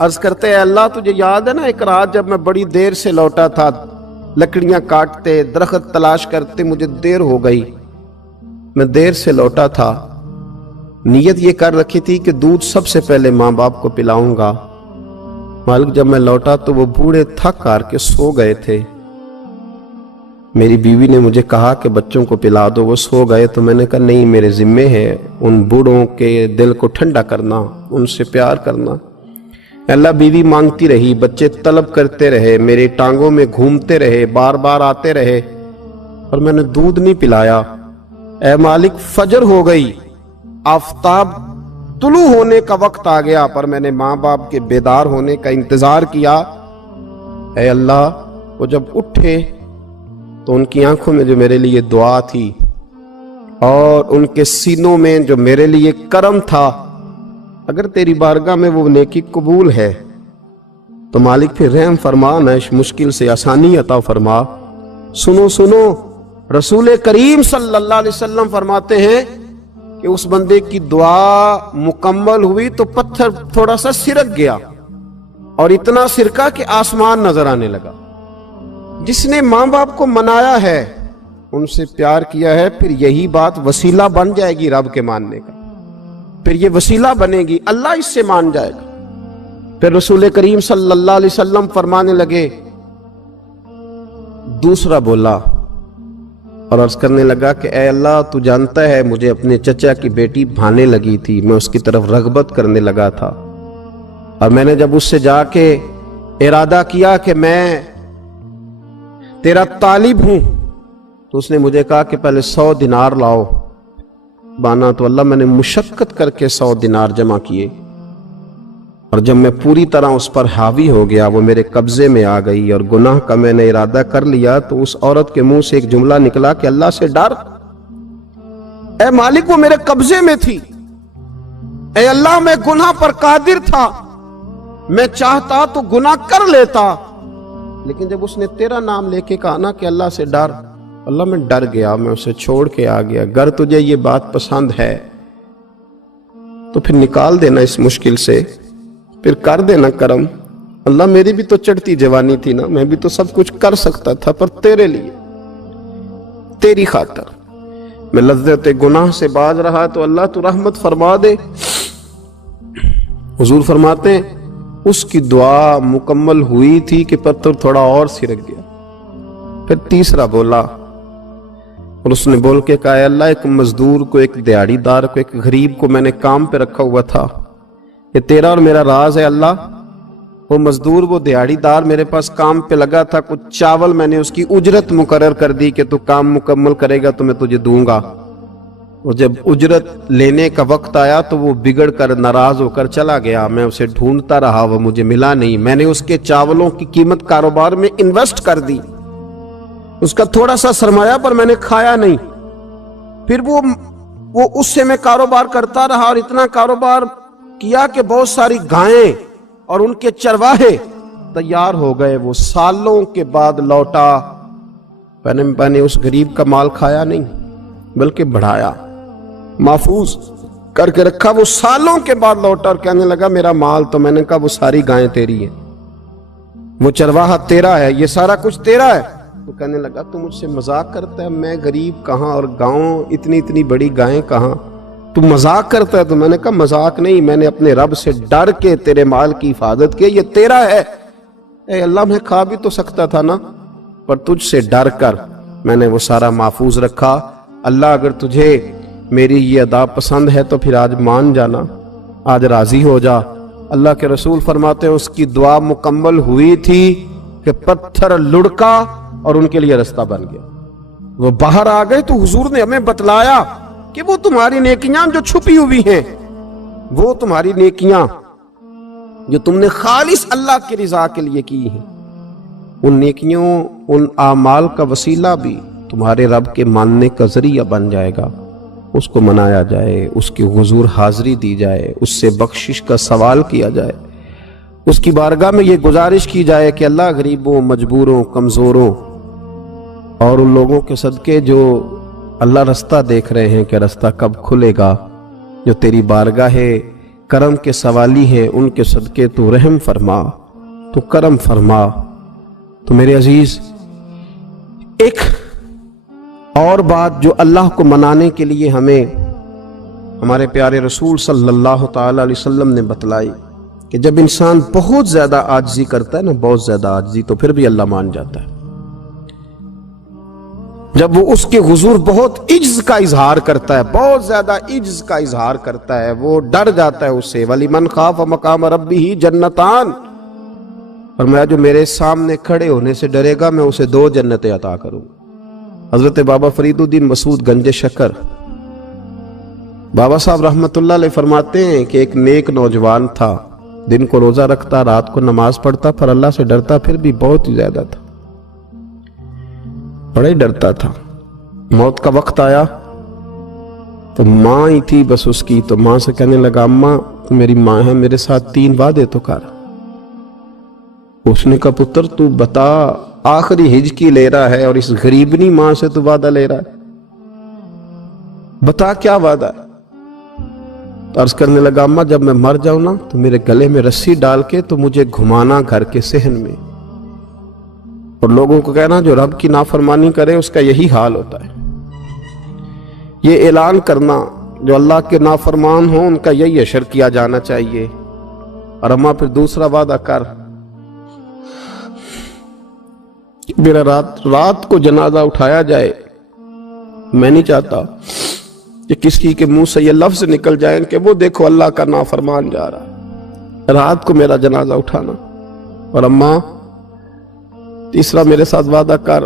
عرض کرتے ہیں اللہ تجھے یاد ہے نا ایک رات جب میں بڑی دیر سے لوٹا تھا، لکڑیاں کاٹتے، درخت تلاش کرتے، مجھے دیر ہو گئی، میں دیر سے لوٹا تھا، نیت یہ کر رکھی تھی کہ دودھ سب سے پہلے ماں باپ کو پلاؤں گا۔ مالک جب میں لوٹا تو وہ بوڑھے تھک ہار کے سو گئے تھے۔ میری بیوی نے مجھے کہا کہ بچوں کو پلا دو، وہ سو گئے، تو میں نے کہا نہیں، میرے ذمے ہے ان بوڑھوں کے دل کو ٹھنڈا کرنا، ان سے پیار کرنا۔ اللہ بیوی مانگتی رہی، بچے طلب کرتے رہے، میری ٹانگوں میں گھومتے رہے، بار بار آتے رہے، اور میں نے دودھ نہیں پلایا۔ اے مالک فجر ہو گئی، آفتاب طلوع ہونے کا وقت آ گیا، پر میں نے ماں باپ کے بیدار ہونے کا انتظار کیا۔ اے اللہ وہ جب اٹھے تو ان کی آنکھوں میں جو میرے لیے دعا تھی اور ان کے سینوں میں جو میرے لیے کرم تھا، اگر تیری بارگاہ میں وہ نیکی قبول ہے تو مالک پھر رحم فرما، نہ اس مشکل سے آسانی عطا فرما۔ سنو سنو، رسول کریم صلی اللہ علیہ وسلم فرماتے ہیں کہ اس بندے کی دعا مکمل ہوئی تو پتھر تھوڑا سا سرک گیا، اور اتنا سرکا کہ آسمان نظر آنے لگا۔ جس نے ماں باپ کو منایا ہے، ان سے پیار کیا ہے، پھر یہی بات وسیلہ بن جائے گی رب کے ماننے کا، پھر یہ وسیلہ بنے گی، اللہ اس سے مان جائے گا۔ پھر رسول کریم صلی اللہ علیہ وسلم فرمانے لگے، دوسرا بولا اور عرض کرنے لگا کہ اے اللہ تو جانتا ہے مجھے اپنے چچا کی بیٹی بھانے لگی تھی، میں اس کی طرف رغبت کرنے لگا تھا، اور میں نے جب اس سے جا کے ارادہ کیا کہ میں تیرا طالب ہوں، تو اس نے مجھے کہا کہ پہلے 100 دینار لاؤ۔ بانا تو اللہ میں نے مشقت کر کے 100 دینار جمع کیے، اور جب میں پوری طرح اس پر حاوی ہو گیا، وہ میرے قبضے میں آ گئی اور گناہ کا میں نے ارادہ کر لیا، تو اس عورت کے منہ سے ایک جملہ نکلا کہ اللہ سے ڈر۔ اے مالک وہ میرے قبضے میں تھی، اے اللہ میں گناہ پر قادر تھا، میں چاہتا تو گناہ کر لیتا، لیکن جب اس نے تیرا نام لے کے کہا نا کہ اللہ سے ڈر، اللہ میں ڈر گیا، میں اسے چھوڑ کے آ گیا۔ اگر تجھے یہ بات پسند ہے تو پھر نکال دینا اس مشکل سے، پھر کر دینا کرم۔ اللہ میری بھی تو چڑھتی جوانی تھی نا، میں بھی تو سب کچھ کر سکتا تھا، پر تیرے لیے، تیری خاطر میں لذت گناہ سے باز رہا، تو اللہ تو رحمت فرما دے۔ حضور فرماتے ہیں اس کی دعا مکمل ہوئی تھی کہ پتھر تھوڑا اور سرک گیا۔ پھر تیسرا بولا اور اس نے بول کے کہا، اے اللہ ایک مزدور کو، ایک دیہڑی دار کو، ایک غریب کو میں نے کام پہ رکھا ہوا تھا، یہ تیرا اور میرا راز ہے اللہ۔ وہ مزدور، وہ دیہڑی دار میرے پاس کام پہ لگا تھا، کچھ چاول میں نے اس کی اجرت مقرر کر دی کہ تو کام مکمل کرے گا تو میں تجھے دوں گا، اور جب اجرت لینے کا وقت آیا تو وہ بگڑ کر ناراض ہو کر چلا گیا، میں اسے ڈھونڈتا رہا، وہ مجھے ملا نہیں، میں نے اس کے چاولوں کی قیمت کاروبار میں انویسٹ کر دی، اس کا تھوڑا سا سرمایہ پر میں نے کھایا نہیں، پھر وہ اس سے میں کاروبار کرتا رہا، اور اتنا کاروبار کیا کہ بہت ساری گائیں اور ان کے چرواہے تیار ہو گئے، وہ سالوں کے بعد لوٹا، میں نے اس غریب کا مال کھایا نہیں بلکہ بڑھایا، محفوظ کر کے رکھا، وہ سالوں کے بعد لوٹا اور کہنے لگا میرا مال، تو میں نے کہا وہ ساری گائیں تیری ہیں، وہ چرواہا تیرا ہے، یہ سارا کچھ تیرا ہے۔ تو کہنے لگا تو مجھ سے مذاق کرتا ہے، میں غریب کہاں اور گاؤں اتنی بڑی گائیں کہاں، تو مذاق کرتا ہے؟ تو میں نے کہا مذاق نہیں، میں نے اپنے رب سے ڈر کے تیرے مال کی حفاظت کی، یہ تیرا ہے۔ اے اللہ میں کھا بھی تو سکتا تھا نا، پر تجھ سے ڈر کر میں نے وہ سارا محفوظ رکھا۔ اللہ اگر تجھے میری یہ ادا پسند ہے تو پھر آج مان جانا، آج راضی ہو جا۔ اللہ کے رسول فرماتے ہیں اس کی دعا مکمل ہوئی تھی کہ پتھر لڑکا اور ان کے لیے رستہ بن گیا، وہ باہر آ گئے۔ تو حضور نے ہمیں بتلایا کہ وہ تمہاری نیکیاں جو چھپی ہوئی ہیں، وہ تمہاری نیکیاں جو تم نے خالص اللہ کی رضا کے لیے کی ہیں، ان نیکیوں، ان اعمال کا وسیلہ بھی تمہارے رب کے ماننے کا ذریعہ بن جائے گا۔ اس کو منایا جائے، اس کی حضور حاضری دی جائے، اس سے بخشش کا سوال کیا جائے، اس کی بارگاہ میں یہ گزارش کی جائے کہ اللہ غریبوں، مجبوروں، کمزوروں اور ان لوگوں کے صدقے جو اللہ رستہ دیکھ رہے ہیں کہ رستہ کب کھلے گا، جو تیری بارگاہ کرم کے سوالی ہیں، ان کے صدقے تو رحم فرما، تو کرم فرما۔ تو میرے عزیز، ایک اور بات جو اللہ کو منانے کے لیے ہمیں ہمارے پیارے رسول صلی اللہ تعالی علیہ وسلم نے بتلائی کہ جب انسان بہت زیادہ عاجزی کرتا ہے نا، بہت زیادہ عاجزی، تو پھر بھی اللہ مان جاتا ہے۔ جب وہ اس کے حضور بہت عجز کا اظہار کرتا ہے، بہت زیادہ عجز کا اظہار کرتا ہے، وہ ڈر جاتا ہے اس سے۔ وَلِمَنْ خَافَ مَقَامَ رَبِّهِ جَنَّتَانِ، فرمایا جو میرے سامنے کھڑے ہونے سے ڈرے گا میں اسے 2 جنتیں عطا کروں۔ حضرت بابا فرید الدین مسعود گنج شکر بابا صاحب رحمت اللہ علیہ فرماتے ہیں کہ ایک نیک نوجوان تھا، دن کو روزہ رکھتا، رات کو نماز پڑھتا، پر اللہ سے ڈرتا پھر بھی بہت ہی زیادہ تھا، بڑا ہی ڈرتا تھا۔ موت کا وقت آیا تو ماں ہی تھی بس اس کی، تو ماں سے کہنے لگا اماں تو میری ماں ہے، میرے ساتھ 3 وعدے تو کر۔ اس نے کہا پتر تو بتا، آخری ہجکی لے رہا ہے اور اس غریبنی ماں سے تو وعدہ لے رہا ہے، بتا کیا وعدہ ہے؟ تو عرض کرنے لگا اماں جب میں مر جاؤں نا تو میرے گلے میں رسی ڈال کے تو مجھے گھمانا گھر کے صحن میں، اور لوگوں کو کہنا جو رب کی نافرمانی کرے اس کا یہی حال ہوتا ہے۔ یہ اعلان کرنا جو اللہ کے نافرمان ہوں ان کا یہی اشر کیا جانا چاہیے۔ اور اماں پھر دوسرا وعدہ کر، میرا رات کو جنازہ اٹھایا جائے، میں نہیں چاہتا کہ کسی کے منہ سے یہ لفظ نکل جائیں کہ وہ دیکھو اللہ کا نافرمان جا رہا ہے، رات کو میرا جنازہ اٹھانا۔ اور اماں تیسرا میرے ساتھ وعدہ کر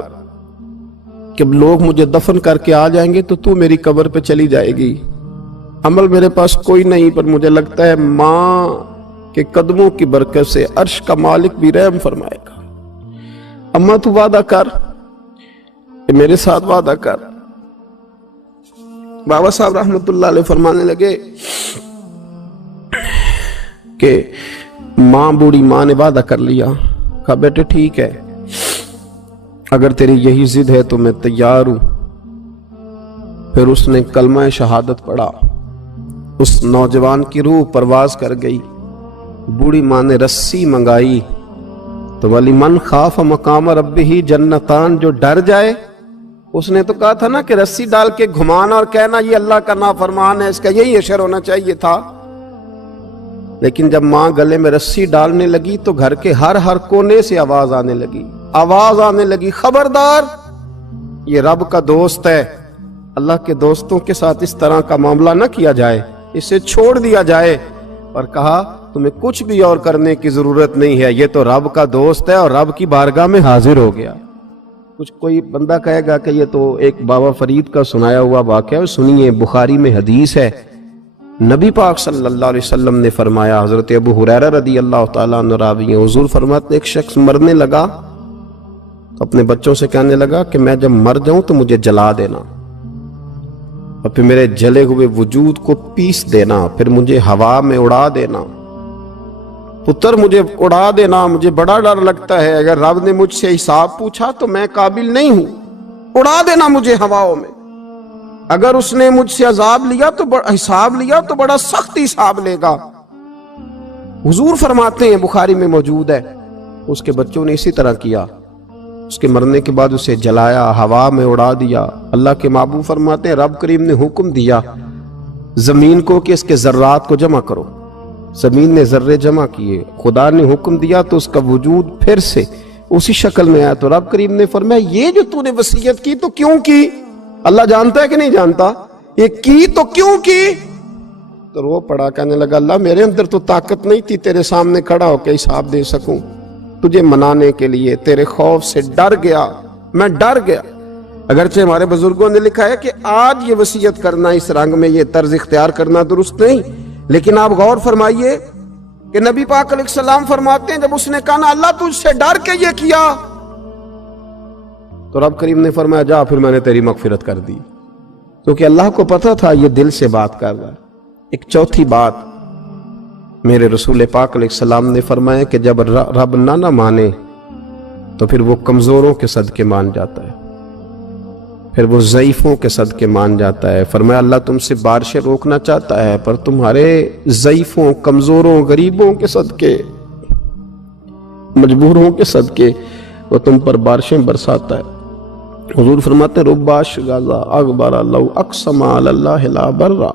کہ لوگ مجھے دفن کر کے آ جائیں گے تو میری قبر پہ چلی جائے گی، عمل میرے پاس کوئی نہیں، پر مجھے لگتا ہے ماں کے قدموں کی برکت سے عرش کا مالک بھی رحم فرمائے گا۔ اماں تو وعدہ کر کہ میرے ساتھ وعدہ کر۔ بابا صاحب رحمت اللہ علیہ فرمانے لگے کہ ماں بوڑھی ماں نے وعدہ کر لیا، کہا بیٹے ٹھیک ہے، اگر تیری یہی ضد ہے تو میں تیار ہوں۔ پھر اس نے کلمہ شہادت پڑھا، اس نوجوان کی روح پرواز کر گئی، بوڑھی ماں نے رسی منگائی تو وَلِمَنْ خَافَ مَقَامَ رَبِّهِ جَنَّتَانِ، جو ڈر جائے، اس نے تو کہا تھا نا کہ رسی ڈال کے گھمانا اور کہنا یہ اللہ کا نافرمان ہے، اس کا یہی اشر ہونا چاہیے تھا۔ لیکن جب ماں گلے میں رسی ڈالنے لگی تو گھر کے ہر کونے سے آواز آنے لگی، خبردار یہ رب کا دوست ہے، اللہ کے دوستوں کے ساتھ اس طرح کا معاملہ نہ کیا جائے، اسے چھوڑ دیا جائے۔ اور کہا تمہیں کچھ بھی اور کرنے کی ضرورت نہیں ہے، یہ تو رب کا دوست ہے اور رب کی بارگاہ میں حاضر ہو گیا۔ کچھ کوئی بندہ کہے گا کہ یہ تو ایک بابا فرید کا سنایا ہوا واقعہ ہے، سنیے، بخاری میں حدیث ہے، نبی پاک صلی اللہ علیہ وسلم نے فرمایا، حضرت ابو ہریرہ رضی اللہ تعالیٰ عنہ راوی ہیں، حضور فرماتے ایک شخص مرنے لگا تو اپنے بچوں سے کہنے لگا کہ میں جب مر جاؤں تو مجھے جلا دینا، اور پھر میرے جلے ہوئے وجود کو پیس دینا، پھر مجھے ہوا میں اڑا دینا۔ پتر مجھے اڑا دینا، مجھے بڑا ڈر لگتا ہے، اگر رب نے مجھ سے حساب پوچھا تو میں قابل نہیں ہوں، اڑا دینا مجھے ہواؤں میں۔ اگر اس نے مجھ سے عذاب لیا تو حساب لیا تو بڑا سخت حساب لے گا۔ حضور فرماتے ہیں، بخاری میں موجود ہے، اس کے بچوں نے اسی طرح کیا، اس کے مرنے کے بعد اسے جلایا، ہوا میں اڑا دیا۔ اللہ کے محبوب فرماتے ہیں رب کریم نے حکم دیا زمین کو کہ اس کے ذرات کو جمع کرو، زمین نے ذرے جمع کیے، خدا نے حکم دیا تو اس کا وجود پھر سے اسی شکل میں آیا۔ تو رب کریم نے فرمایا یہ جو تو نے وصیت کی تو کیوں کی؟ اللہ جانتا ہے کہ نہیں جانتا؟ یہ کی تو کیوں کی؟ تو رو پڑا، کہنے لگا اللہ میرے اندر تو طاقت نہیں تھی تیرے سامنے کھڑا ہو کے حساب دے سکوں، تجھے منانے کے لیے تیرے خوف سے ڈر گیا، میں ڈر گیا۔ اگرچہ ہمارے بزرگوں نے لکھا ہے کہ آج یہ وصیت کرنا، اس رنگ میں یہ طرز اختیار کرنا درست نہیں، لیکن آپ غور فرمائیے کہ نبی پاک علیہ السلام فرماتے ہیں جب اس نے کہا نا اللہ تجھ سے ڈر کے یہ کیا، تو رب کریم نے فرمایا جا پھر میں نے تیری مغفرت کر دی، کیونکہ اللہ کو پتا تھا یہ دل سے بات کر رہا ہے۔ ایک چوتھی بات میرے رسول پاک علیہ السلام نے فرمایا کہ جب رب نہ مانے تو پھر وہ کمزوروں کے صدقے مان جاتا ہے۔ پھر وہ ضعیفوں کے صدقے مان جاتا ہے۔ فرمایا اللہ تم سے بارشیں روکنا چاہتا ہے، پر تمہارے ضعیفوں، کمزوروں، غریبوں کے صدقے، مجبوروں کے صدقے وہ تم پر بارشیں برساتا ہے۔ حضور فرماتے ہیں رب اشغاذا اغبر لو اقسم علی اللہ لا برا۔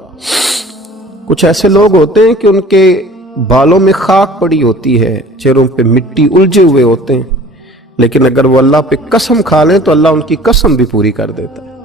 کچھ ایسے لوگ ہوتے ہیں کہ ان کے بالوں میں خاک پڑی ہوتی ہے، چہروں پہ مٹی الجھے ہوئے ہوتے ہیں، لیکن اگر وہ اللہ پہ قسم کھا لیں تو اللہ ان کی قسم بھی پوری کر دیتا ہے۔